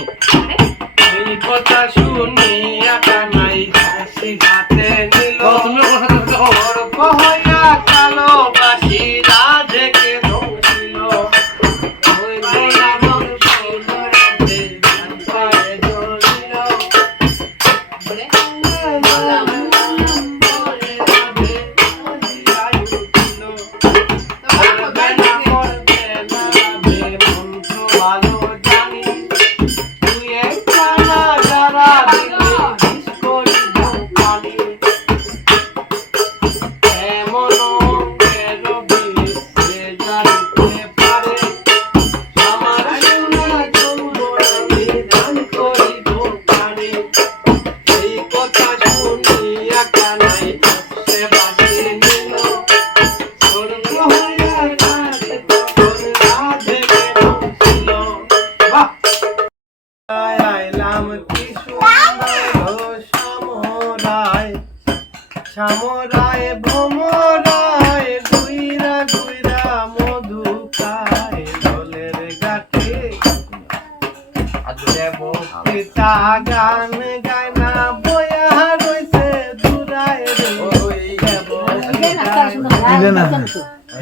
এই কথা শুনিয়া কানাই হাসি হাতে নিল ওর কহয়া কালো বাসি রাধেকে ধরছিল ওই গোলাম সুন্দরাতে পায়ে ধরিল সামরায় ভ্রমরায় গুইরা গুইরা মধু খায় দলের গাছে দেবতা গান গায় না বয়া রইছে দূরায়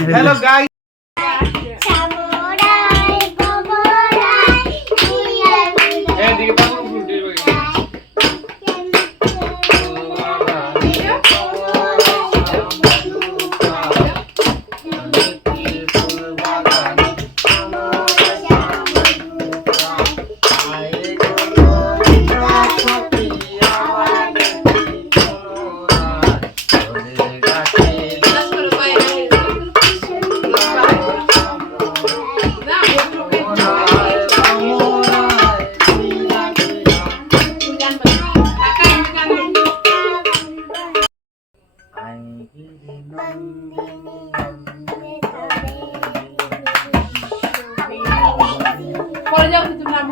হ্যালো গাইস পরে যাও তুমি নাম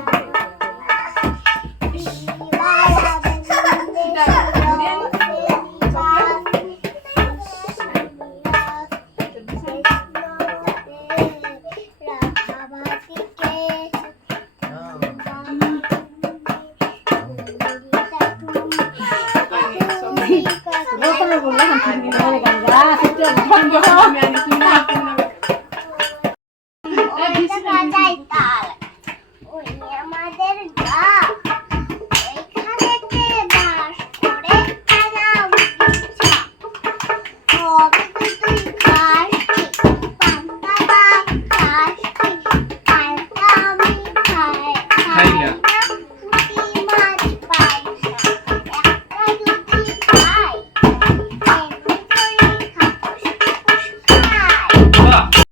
Kita